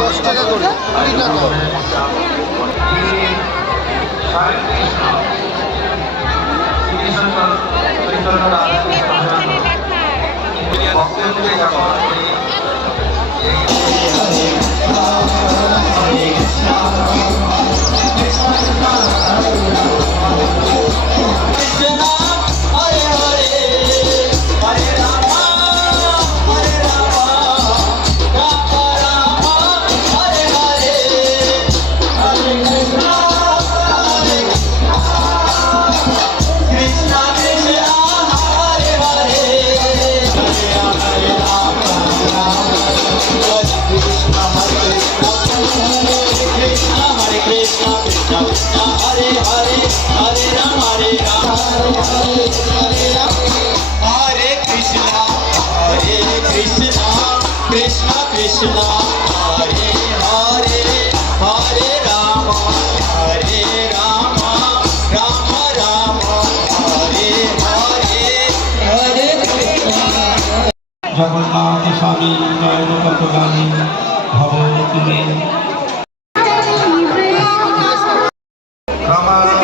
দশ টাকা করে कृष्ण हरे हरे हरे राम हरे राम हरे कृष्ण हरे कृष्ण कृष्ण कृष्ण हरे हरे हरे राम हरे राम राम राम हरे हरे हरे कृष्ण जगन्नाथ स्वामी जय गोपाल भगवती